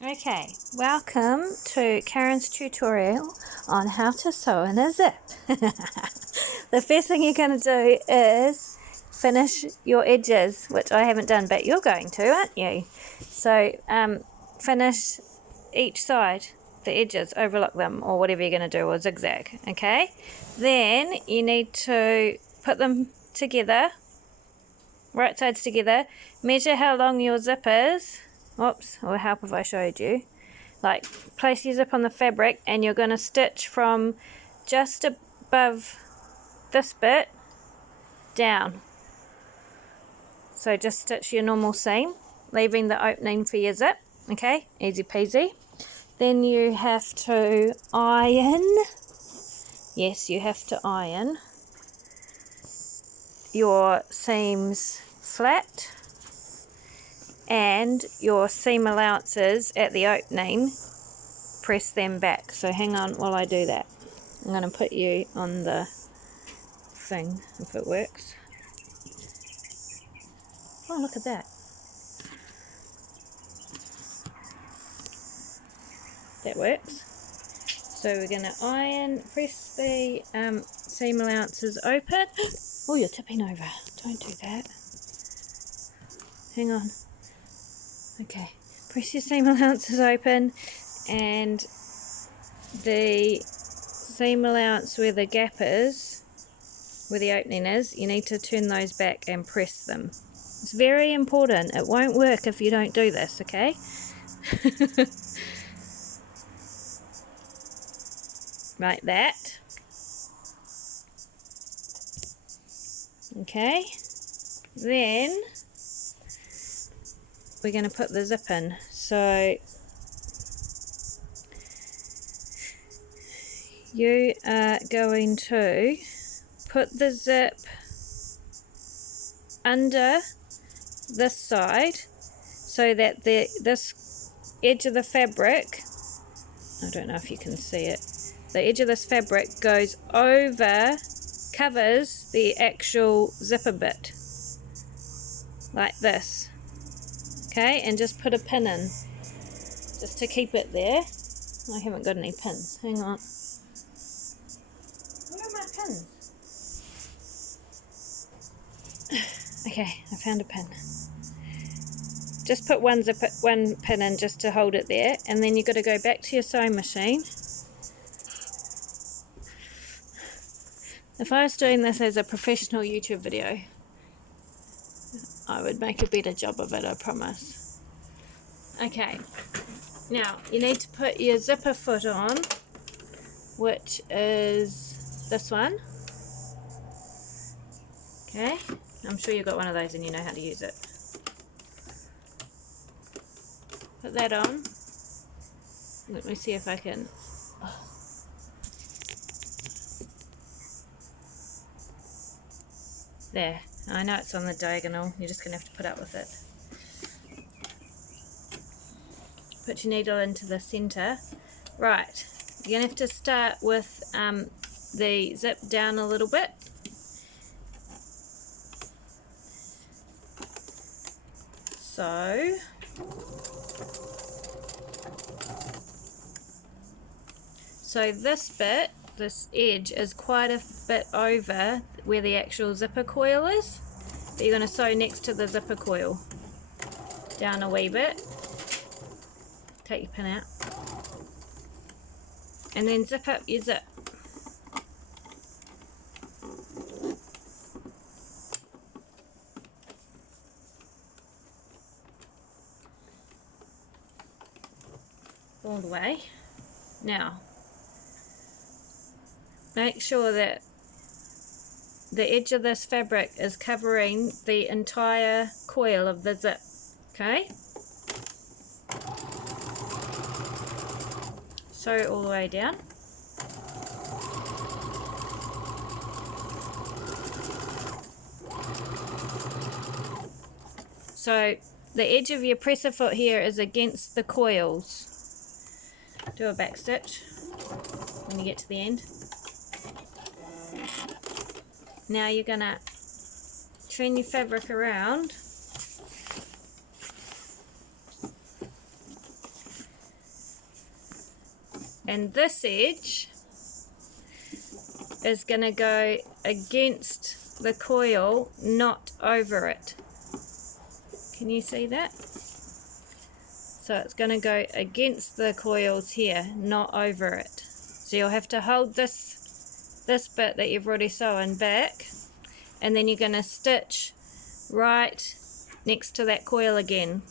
Okay, welcome to Karen's tutorial on how to sew in a zip. The first thing you're going to do is finish your edges, which I haven't done, but you're going to, aren't you? So finish each side, the edges, overlook them, or whatever you're going to do, or zigzag, okay? Then you need to put them together, right sides together, measure how long your zip is. Oops, or help if I showed you. Like, place your zip on the fabric and you're going to stitch from just above this bit down. So just stitch your normal seam, leaving the opening for your zip. Okay, easy peasy. Then you have to iron. Yes, you have to iron your seams flat, and your seam allowances at the opening, press them back. So hang on while I do that. I'm going to put you on the thing if it works. Oh, look at that. That works. So we're going to iron, press the seam allowances open. Oh, you're tipping over. Don't do that. Hang on. Okay, press your seam allowances open, and the seam allowance where the gap is, where the opening is, you need to turn those back and press them. It's very important. It won't work if you don't do this, okay? Like that. Okay. Then we're going to put the zip in. So you are going to put the zip under this side so that this edge of the fabric, I don't know if you can see it, the edge of this fabric goes over, covers the actual zipper bit, like this. Okay, and just put a pin in, just to keep it there. I haven't got any pins, hang on. Where are my pins? Okay, I found a pin. Just put one pin in just to hold it there, and then you've got to go back to your sewing machine. If I was doing this as a professional YouTube video, I would make a better job of it, I promise. Okay, now you need to put your zipper foot on, which is this one. Okay, I'm sure you've got one of those and you know how to use it. Put that on. Let me see if I can. There, I know it's on the diagonal, you're just going to have to put up with it. Put your needle into the center. Right, you're going to have to start with the zip down a little bit. So this bit, this edge, is quite a bit over where the actual zipper coil is. But you're going to sew next to the zipper coil. Down a wee bit. Take your pin out. And then zip up your zip. All the way. Now, make sure that the edge of this fabric is covering the entire coil of the zip, okay? Sew it all the way down. So the edge of your presser foot here is against the coils. Do a back stitch when you get to the end. Now you're going to turn your fabric around and this edge is going to go against the coil, not over it. Can you see that? So it's going to go against the coils here, not over it. So you'll have to hold this bit that you've already sewn back, and then you're going to stitch right next to that coil again.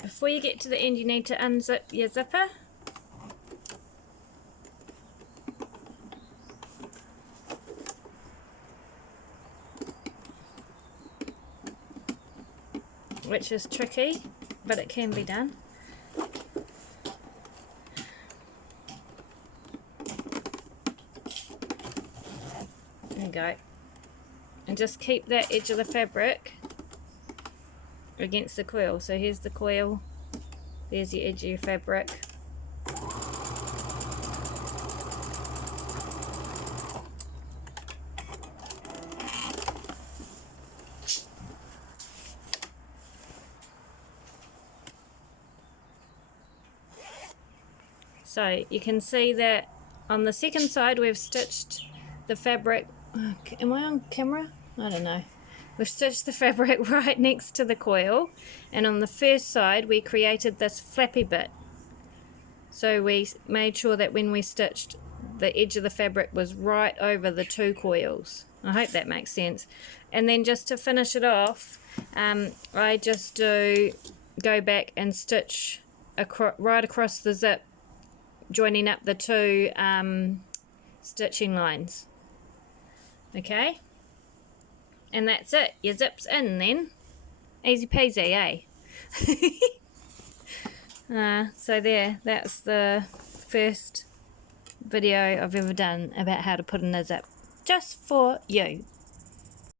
Before you get to the end, you need to unzip your zipper. Which is tricky, but it can be done. There you go. And just keep that edge of the fabric against the coil. So here's the coil, there's your edge of your fabric. So you can see that on the second side we've stitched the fabric. Am I on camera? I don't know. We've stitched the fabric right next to the coil, and on the first side we created this flappy bit. So we made sure that when we stitched, the edge of the fabric was right over the two coils. I hope that makes sense. And then just to finish it off, I just go back and stitch right across the zip, joining up the two stitching lines. Okay, and that's it. Your zip's in then. Easy peasy, eh? So there, that's the first video I've ever done about how to put in a zip, just for you.